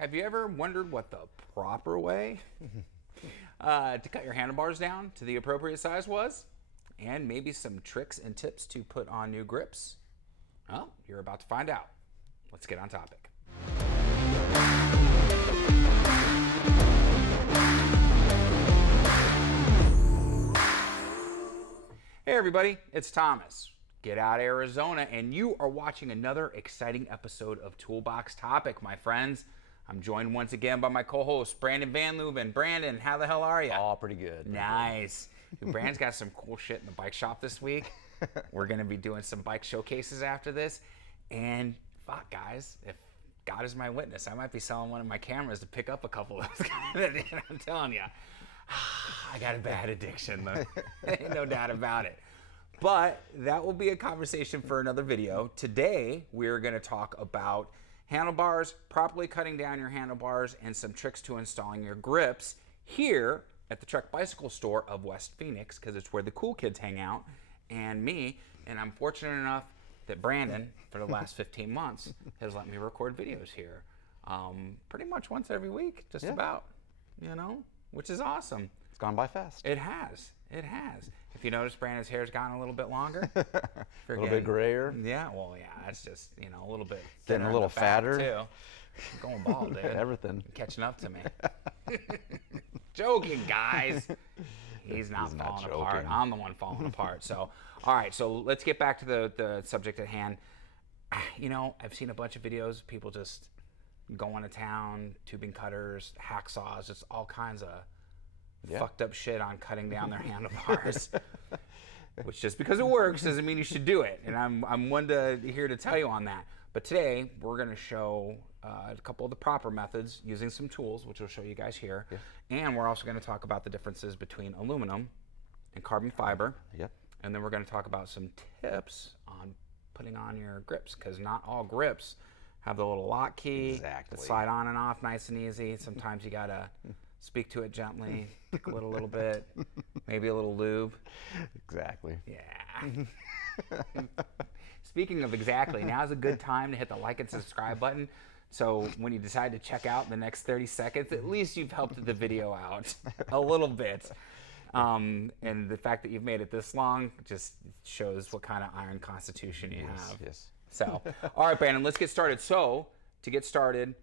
Have you ever wondered what the proper way to cut your handlebars down to the appropriate size was? And maybe some tricks and tips to put on new grips? Well, you're about to find out. Let's get on topic. Hey everybody, it's Thomas. Get out Arizona, and you are watching another exciting episode of Toolbox Topic, my friends. I'm joined once again by my co-host, Brandon Van Leuven. Brandon, how the hell are you? Oh, pretty good. Nice. Brandon's got some cool shit in the bike shop this week. We're going to be doing some bike showcases after this. And fuck, guys, if God is my witness, I might be selling one of my cameras to pick up a couple of those guys. I'm telling you, I got a bad addiction, though. Ain't no doubt about it. But that will be a conversation for another video. Today, we're going to talk about handlebars, properly cutting down your handlebars, and some tricks to installing your grips here at the Trek Bicycle Store of West Phoenix, because it's where the cool kids hang out, and me. And I'm fortunate enough that Brandon, for the last 15 months, has let me record videos here pretty much once every week, just about, you know, which is awesome. It's gone by fast. It has. It has. If you notice, Brandon's hair's gotten a little bit longer. A little bit grayer. Yeah, well, yeah, that's just, you know, a little bit getting a little fatter too. I'm going bald, dude. Everything Catching up to me. Joking, guys. He's not falling apart. I'm the one falling apart. So, all right, so let's get back to the subject at hand. You know, I've seen a bunch of videos of people just going to town, tubing cutters, hacksaws, just all kinds of fucked up shit on cutting down their handlebars. Which, just because it works doesn't mean you should do it. And I'm one here to tell you on that. But today we're going to show a couple of the proper methods using some tools, which we'll show you guys here. Yeah. And we're also going to talk about the differences between aluminum and carbon fiber. Yep. And then we're going to talk about some tips on putting on your grips, because not all grips have the little lock key that slide on and off nice and easy. Sometimes you got to speak to it gently, tickle it a little bit, maybe a little lube. Exactly. Yeah. Speaking of exactly, now's a good time to hit the like and subscribe button. So when you decide to check out in the next 30 seconds, at least you've helped the video out a little bit. And the fact that you've made it this long just shows what kind of iron constitution you have. Yes. So, all right, Brandon, let's get started. So, to get started,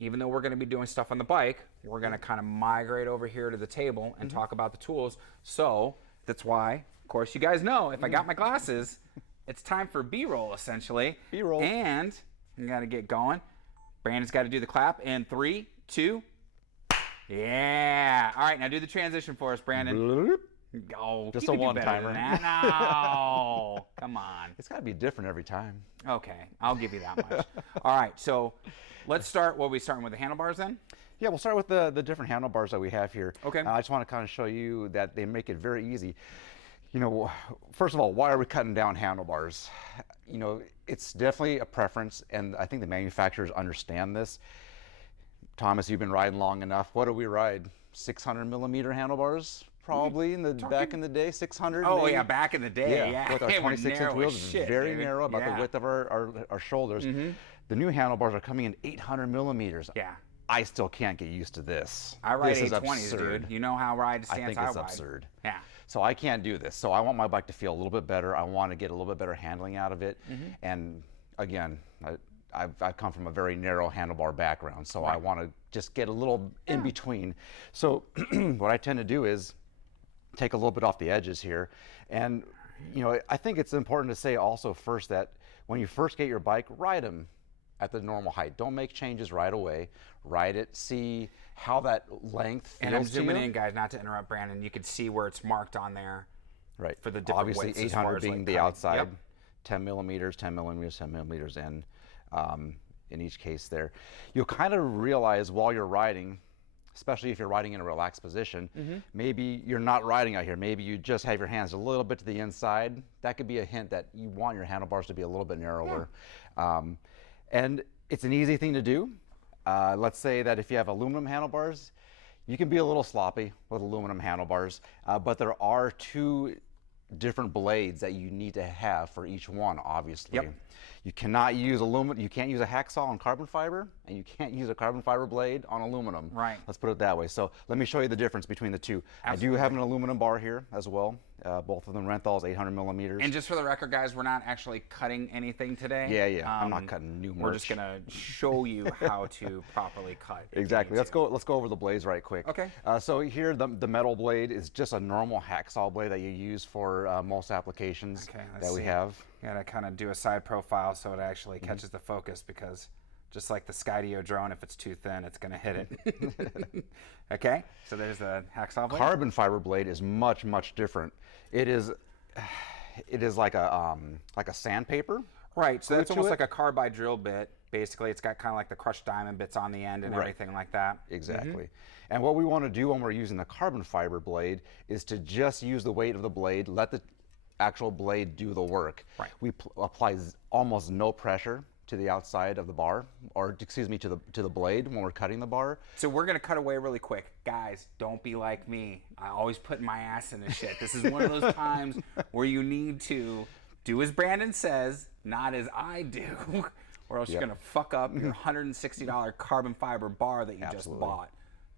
even though we're going to be doing stuff on the bike, we're going to kind of migrate over here to the table and talk about the tools. So that's why, of course, you guys know, if I got my glasses, it's time for B-roll, essentially. B-roll. And you got to get going. Brandon's got to do the clap in 3, 2. Yeah. All right, now do the transition for us, Brandon. Bloop. Oh, just a one-timer. No, come on. It's got to be different every time. Okay, I'll give you that much. All right, so let's start. What are we starting with, the handlebars then? Yeah, we'll start with the different handlebars that we have here. Okay. I just want to kind of show you that they make it very easy. You know, first of all, why are we cutting down handlebars? You know, it's definitely a preference, and I think the manufacturers understand this. Thomas, you've been riding long enough. What do we ride? 600 millimeter handlebars? Probably back in the day, 600. Oh, maybe? Yeah, back in the day, yeah. With our 26-inch wheels, shit, it's very dude. narrow, about the width of our shoulders. The new handlebars are coming in 800 millimeters. Yeah. I still can't get used to this. I ride this 820s, dude. You know how I ride stance I think it's absurd. Yeah. So I can't do this. So I want my bike to feel a little bit better. I want to get a little bit better handling out of it. And again, I've come from a very narrow handlebar background, so I want to just get a little in between. So what I tend to do is take a little bit off the edges here. And you know, I think it's important to say also first that when you first get your bike, ride them at the normal height. Don't make changes right away. Ride it, see how that length feels. And I'm zooming in, guys, not to interrupt Brandon. You can see where it's marked on there. Right. For the different obviously weights 800 being like the cutting. outside, Yep. 10 millimeters, 10 millimeters, 10 millimeters in each case there. You'll kind of realize while you're riding, especially if you're riding in a relaxed position, maybe you're not riding out here. Maybe you just have your hands a little bit to the inside. That could be a hint that you want your handlebars to be a little bit narrower. And it's an easy thing to do. Let's say that if you have aluminum handlebars, you can be a little sloppy with aluminum handlebars, but there are two different blades that you need to have for each one, obviously. Yep. You cannot use aluminum, you can't use a hacksaw on carbon fiber, and you can't use a carbon fiber blade on aluminum. Right. Let's put it that way. So let me show you the difference between the two. Absolutely. I do have an aluminum bar here as well. Both of them Renthals, 800 millimeters. And just for the record, guys, we're not actually cutting anything today. Yeah. I'm not cutting new merch. We're just gonna show you how to properly cut. Exactly. Let's go over the blades right quick. Okay. So here, the metal blade is just a normal hacksaw blade that you use for most applications that we have. Gotta kind of do a side profile so it actually catches the focus, because just like the Skydio drone, if it's too thin, it's gonna hit it. Okay. So there's the hacksaw blade. Carbon fiber blade is much different. It is like a sandpaper. Right, so that's almost like a carbide drill bit. Basically, it's got kind of like the crushed diamond bits on the end and everything like that. Exactly. And what we want to do when we're using the carbon fiber blade is to just use the weight of the blade, let the actual blade do the work. Right. We apply almost no pressure to the outside of the bar, or excuse me, to the blade when we're cutting the bar. So we're gonna cut away really quick. Guys, don't be like me. I always put my ass in this shit. This is one of those times where you need to do as Brandon says, not as I do, or else you're gonna fuck up your $160 carbon fiber bar that you just bought.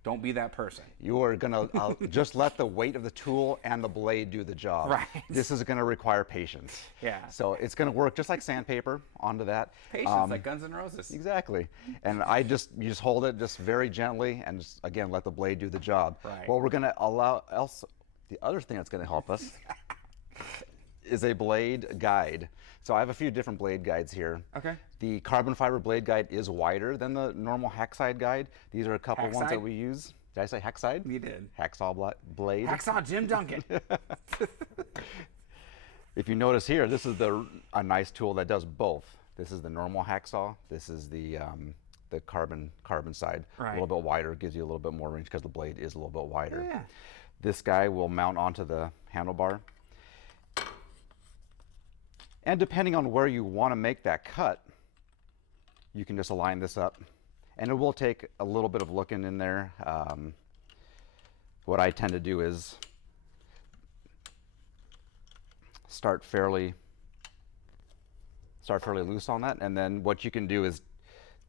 Don't be that person. You are gonna just let the weight of the tool and the blade do the job. Right. This is gonna require patience. Yeah. So it's gonna work just like sandpaper onto that. Patience, like Guns N' Roses. Exactly. And you just hold it just very gently and just, again, let the blade do the job. Right. What we're gonna the other thing that's gonna help us is a blade guide. So I have a few different blade guides here. Okay. The carbon fiber blade guide is wider than the normal hackside guide. These are a couple ones that we use. Did I say hackside? You did. Hacksaw blade. Hacksaw Jim Duncan. If you notice here, this is a nice tool that does both. This is the normal hacksaw. This is the carbon side. Right. A little bit wider, gives you a little bit more range because the blade is a little bit wider. Yeah. This guy will mount onto the handlebar. And depending on where you want to make that cut, you can just align this up. And it will take a little bit of looking in there. What I tend to do is start fairly loose on that. And then what you can do is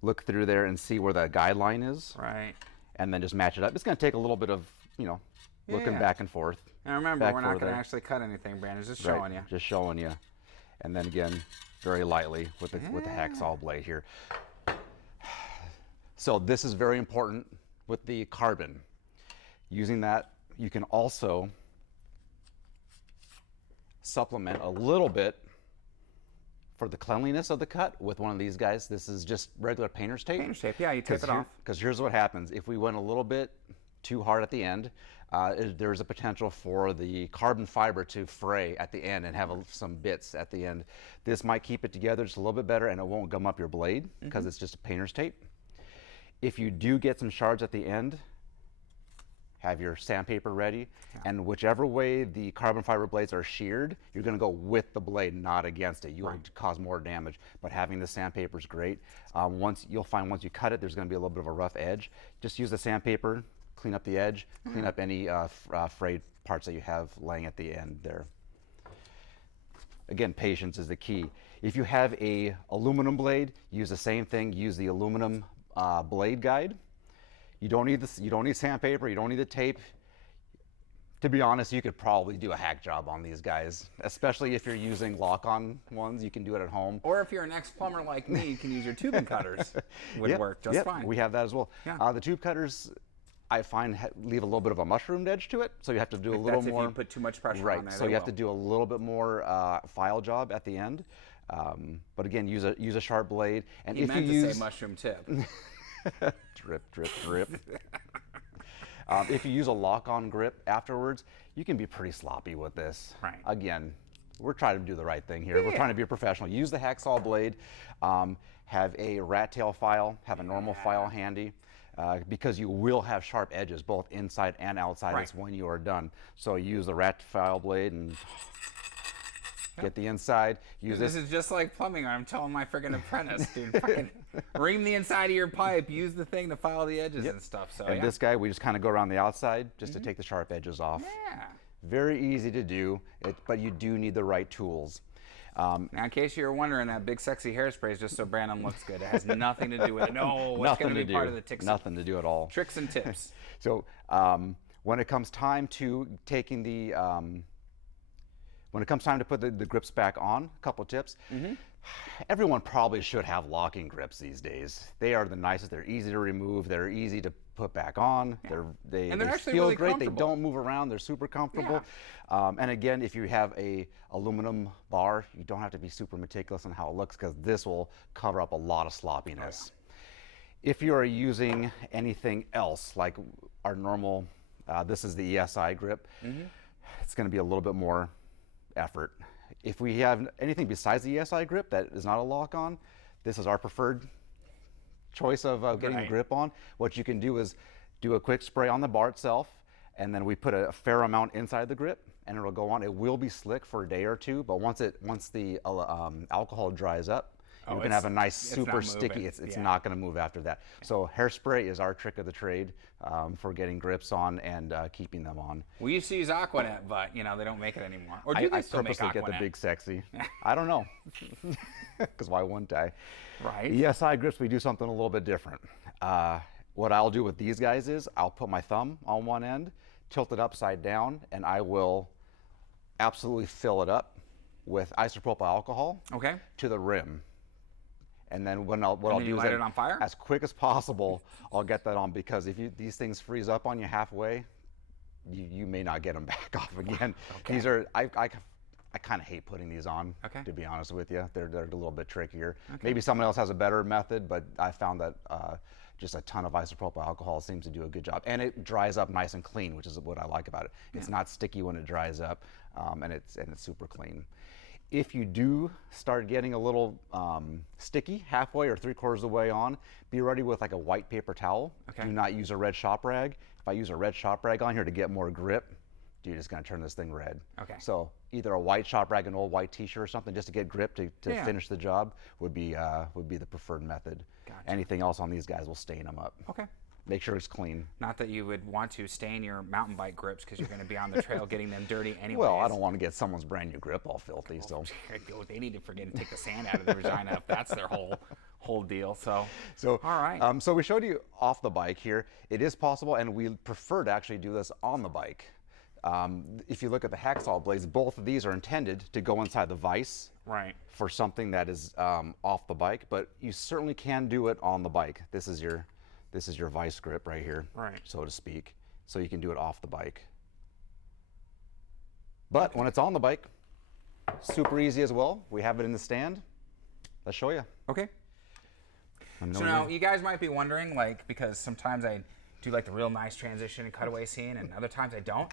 look through there and see where the guideline is. Right. And then just match it up. It's going to take a little bit of, looking back and forth. And remember, we're not going to actually cut anything, Brandon. Just showing you. Just showing you. And then again, very lightly with the hacksaw blade here. So this is very important with the carbon. Using that, you can also supplement a little bit for the cleanliness of the cut with one of these guys. This is just regular painter's tape. Painter's tape, yeah, you tape it off. Because here's what happens. If we went a little bit too hard at the end, there's a potential for the carbon fiber to fray at the end and have some bits at the end. This might keep it together just a little bit better, and it won't gum up your blade because it's just a painter's tape. If you do get some shards at the end, have your sandpaper ready, and whichever way the carbon fiber blades are sheared, you're going to go with the blade, not against it. You'll cause more damage, but having the sandpaper is great. You'll find once you cut it, there's going to be a little bit of a rough edge. Just use the sandpaper, clean up the edge, clean up any frayed parts that you have laying at the end there. Again, patience is the key. If you have a aluminum blade, use the same thing. Use the aluminum blade guide. You don't need this. You don't need sandpaper. You don't need the tape. To be honest, you could probably do a hack job on these guys, especially if you're using lock-on ones. You can do it at home. Or if you're an ex-plumber like me, you can use your tubing cutters. Would work just fine. We have that as well. Yeah. The tube cutters, I find, leave a little bit of a mushroomed edge to it, so you have to do a little more. If you put too much pressure on there. So you have to do a little bit more file job at the end. But again, use a sharp blade. And if you use say mushroom tip. Drip, drip, drip. If you use a lock-on grip afterwards, you can be pretty sloppy with this. Right. Again, we're trying to do the right thing here. We're trying to be a professional. Use the hacksaw blade. Have a rat tail file. Have a normal file handy. Because you will have sharp edges both inside and outside when you are done. So use the rat file blade and get the inside. Use this is just like plumbing. I'm telling my freaking apprentice, dude. Fucking ream the inside of your pipe. Use the thing to file the edges and stuff. So and this guy, we just kind of go around the outside just to take the sharp edges off. Yeah. Very easy to do, but you do need the right tools. Now, in case you're wondering, that big sexy hairspray is just so Brandon looks good. It has nothing to do with it. No, it's going to be part of the tips. Nothing to do at all. Tricks and tips. So when it comes time to taking the, when it comes time to put the grips back on, a couple of tips. Everyone probably should have locking grips these days. They are the nicest. They're easy to remove. They're easy to put back on. They actually feel really great. They don't move around. They're super comfortable. And again, if you have a aluminum bar, you don't have to be super meticulous on how it looks, because this will cover up a lot of sloppiness. If you are using anything else, like our normal, this is the ESI grip, it's going to be a little bit more effort. If we have anything besides the ESI grip that is not a lock-on, this is our preferred choice of getting the grip on. What you can do is do a quick spray on the bar itself, and then we put a fair amount inside the grip, and it'll go on. It will be slick for a day or two, but once the alcohol dries up, you can have a nice super sticky. It's not going to move after that. So hairspray is our trick of the trade for getting grips on and keeping them on. We used to use Aquanet, but you know they don't make it anymore. Or do they still make Aquanet? I purposely get the big sexy. I don't know, because why wouldn't I? Right. ESI grips, we do something a little bit different. What I'll do with these guys is I'll put my thumb on one end, tilt it upside down, and I will absolutely fill it up with isopropyl alcohol to the rim. And then what I'll do is, light it on fire? As quick as possible, I'll get that on, because if these things freeze up on you halfway, you may not get them back off again. These are, I kind of hate putting these on, to be honest with you. They're a little bit trickier. Maybe someone else has a better method, but I found that just a ton of isopropyl alcohol seems to do a good job. And it dries up nice and clean, which is what I like about it. It's not sticky when it dries up, and it's super clean. If you do start getting a little sticky halfway or 3/4 of the way on, be ready with like a white paper towel. Do not use a red shop rag. If I use a red shop rag on here to get more grip, you're just going to turn this thing red. So either a white shop rag, an old white t-shirt or something, just to get grip to finish the job would be the preferred method. Anything else on these guys will stain them up. Make sure it's clean. Not that you would want to stain your mountain bike grips, because you're going to be on the trail getting them dirty anyway. Well, I don't want to get someone's brand new grip all filthy. So they need to forget to take the sand out of the vagina if that's their whole deal. So all right. So we showed you off the bike here. It is possible, and we prefer to actually do this on the bike. If you look at the hacksaw blades, both of these are intended to go inside the vise for something that is off the bike, but you certainly can do it on the bike. This is your vice grip right here, so to speak. So you can do it off the bike. But when it's on the bike, super easy as well. We have it in the stand. Let's show you. So now you guys might be wondering, like, because sometimes I do like the real nice transition and cutaway scene, and other times I don't.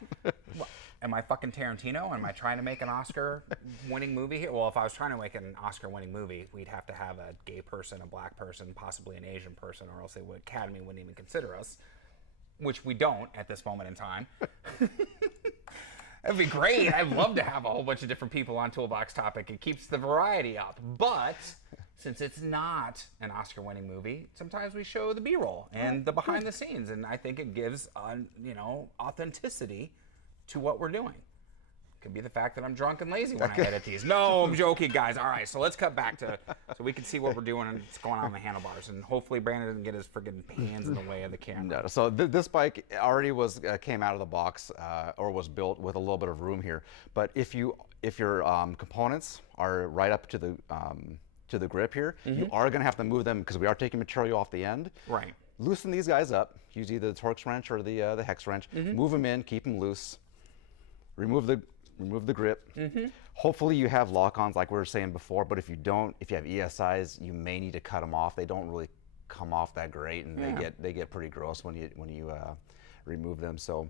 Am I fucking Tarantino? Am I trying to make an Oscar-winning movie here? Well, if I was trying to make an Oscar-winning movie, we'd have to have a gay person, a black person, possibly an Asian person, or else the Academy wouldn't even consider us, which we don't at this moment in time. That'd be great. I'd love to have a whole bunch of different people on Toolbox Topic. It keeps the variety up. But since it's not an Oscar-winning movie, sometimes we show the B-roll and the behind the scenes, and I think it gives authenticity to what we're doing. Could be the fact that I'm drunk and lazy when I edit these. No, I'm joking, guys. All right, so let's cut back to so we can see what we're doing and what's going on in the handlebars, and hopefully Brandon doesn't get his friggin' hands in the way of the camera. No, so this bike already came out of the box or was built with a little bit of room here. But if your components are right up to the grip here, you are going to have to move them, because we are taking material off the end. Loosen these guys up. Use either the Torx wrench or the hex wrench. Move them in. Keep them loose. Remove the grip. Hopefully you have lock-ons like we were saying before, but if you don't, if you have ESIs, you may need to cut them off. They don't really come off that great, and they get pretty gross when you remove them. So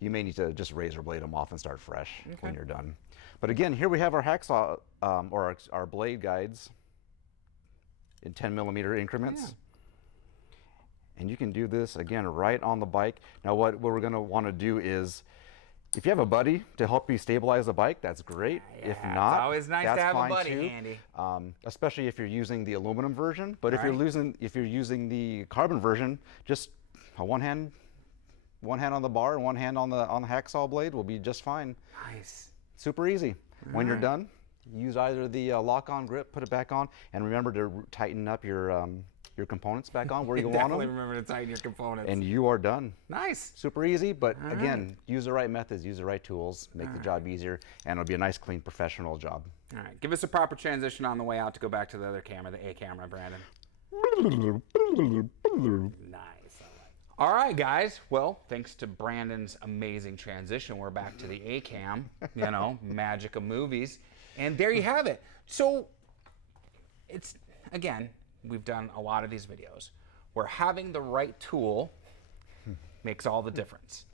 you may need to just razor blade them off and start fresh when you're done. But again, here we have our hacksaw or our blade guides in 10mm increments. And you can do this again right on the bike. Now what we're going to want to do is, if you have a buddy to help you stabilize the bike, that's great. If not, it's always nice to have a buddy handy. Especially if you're using the aluminum version. But if you're using the carbon version, just a one-hand one hand on the bar and one hand on the hacksaw blade will be just fine. Nice. Super easy. When you're done, use either the lock-on grip, put it back on, and remember to tighten up your components back on where you want them. Definitely remember to tighten your components. And you are done. Nice. Super easy, but again, use the right methods, use the right tools, make the job easier, and it'll be a nice, clean, professional job. All right. Give us a proper transition on the way out to go back to the other camera, the A camera, Brandon. Nice. All right, guys. Well, thanks to Brandon's amazing transition, we're back to the A cam, you know, magic of movies. And there you have it. So it's, again, we've done a lot of these videos where having the right tool makes all the difference.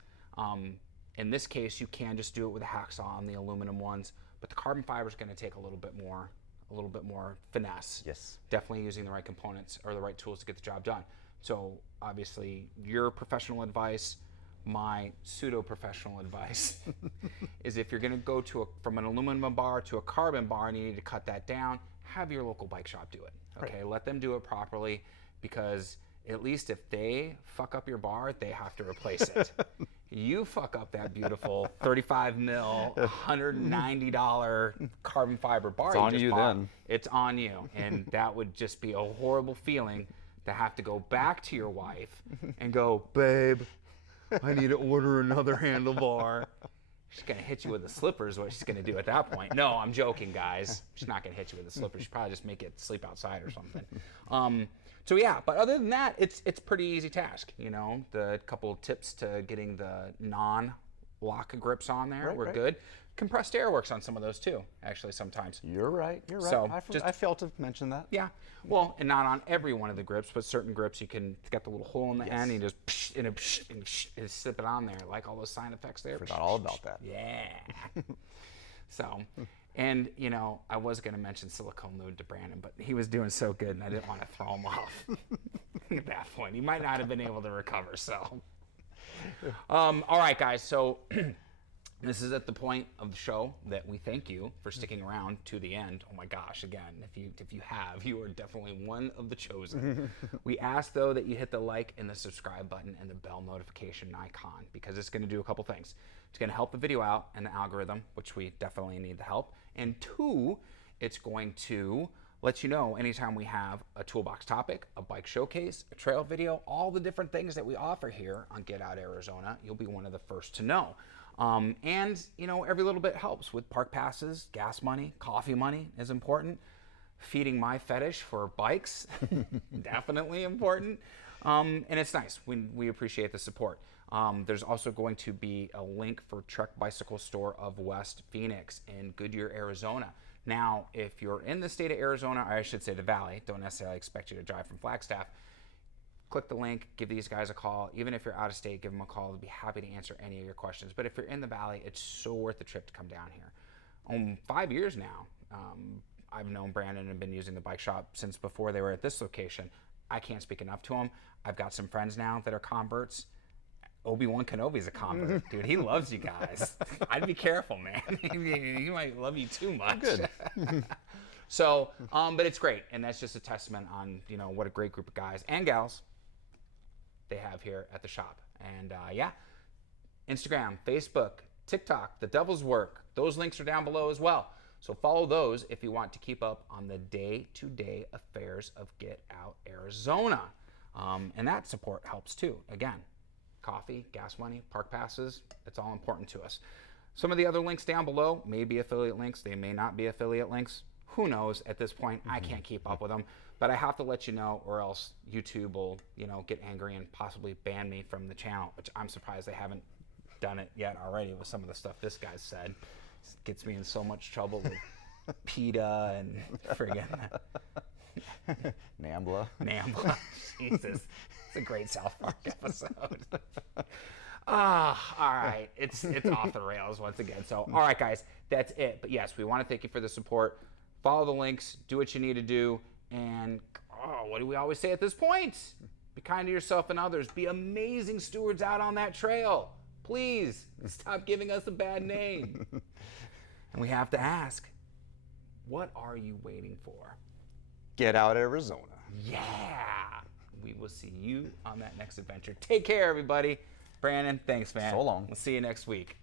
In this case, you can just do it with a hacksaw on the aluminum ones, but the carbon fiber is going to take a little bit more finesse. Yes. Definitely using the right components or the right tools to get the job done. So obviously, your professional advice, my pseudo-professional advice, is if you're going to go from an aluminum bar to a carbon bar and you need to cut that down, have your local bike shop do it. Okay, let them do it properly, because at least if they fuck up your bar, they have to replace it. You fuck up that beautiful 35 mil, $190 carbon fiber bar. It's on you then. It's on you, and that would just be a horrible feeling to have to go back to your wife and go, babe, I need to order another handlebar. She's gonna hit you with the slippers. What she's gonna do at that point? No, I'm joking, guys. She's not gonna hit you with the slippers. She'll probably just make it sleep outside or something. So yeah, but other than that, it's pretty easy task. You know, the couple of tips to getting the non-lock grips on there were good. Compressed air works on some of those too, actually, sometimes. You're right. You're right. So I failed to mention that. Yeah. Well, and not on every one of the grips, but certain grips you can get the little hole in the end and you just and slip it on there, like all those sound effects there. Forgot all about that. Yeah. So, and you know, I was going to mention silicone lube to Brandon, but he was doing so good and I didn't want to throw him off at that point. He might not have been able to recover. So, all right, guys. So. This is at the point of the show that we thank you for sticking around to the end. Oh my gosh, again, if you have, you are definitely one of the chosen. We ask, though, that you hit the like and the subscribe button and the bell notification icon, because it's going to do a couple things. It's going to help the video out and the algorithm, which we definitely need the help. And two, it's going to let you know anytime we have a toolbox topic, a bike showcase, a trail video, all the different things that we offer here on Get Out Arizona. You'll be one of the first to know. And, you know, every little bit helps with park passes, gas money, coffee money is important. Feeding my fetish for bikes, definitely important. And it's nice. We appreciate the support. There's also going to be a link for Trek Bicycle Store of West Phoenix in Goodyear, Arizona. Now, if you're in the state of Arizona, or I should say the Valley, don't necessarily expect you to drive from Flagstaff, click the link, give these guys a call. Even if you're out of state, give them a call. They'll be happy to answer any of your questions. But if you're in the Valley, it's so worth the trip to come down here. 5 years now, I've known Brandon and been using the bike shop since before they were at this location. I can't speak enough to him. I've got some friends now that are converts. Obi-Wan Kenobi's a convert. Dude, he loves you guys. I'd be careful, man. He might love you too much. Good. So, but it's great. And that's just a testament on, you know, what a great group of guys and gals they have here at the shop. And yeah, Instagram, Facebook, TikTok, the Devil's Work, those links are down below as well. So follow those if you want to keep up on the day-to-day affairs of Get Out Arizona. And that support helps too. Again, coffee, gas money, park passes, it's all important to us. Some of the other links down below may be affiliate links. They may not be affiliate links. Who knows at this point? I can't keep up with them. But I have to let you know, or else YouTube will, you know, get angry and possibly ban me from the channel, which I'm surprised they haven't done it yet already with some of the stuff this guy said. It gets me in so much trouble with PETA and friggin' Nambla. Nambla. Jesus. It's a great South Park episode. All right. It's off the rails once again. So, all right, guys, that's it. But yes, we want to thank you for the support. Follow the links. Do what you need to do. And what do we always say at this point? Be kind to yourself and others. Be amazing stewards out on that trail. Please stop giving us a bad name. And we have to ask, what are you waiting for? Get Out Arizona. Yeah. We will see you on that next adventure. Take care, everybody. Brandon, thanks, man. So long. We'll see you next week.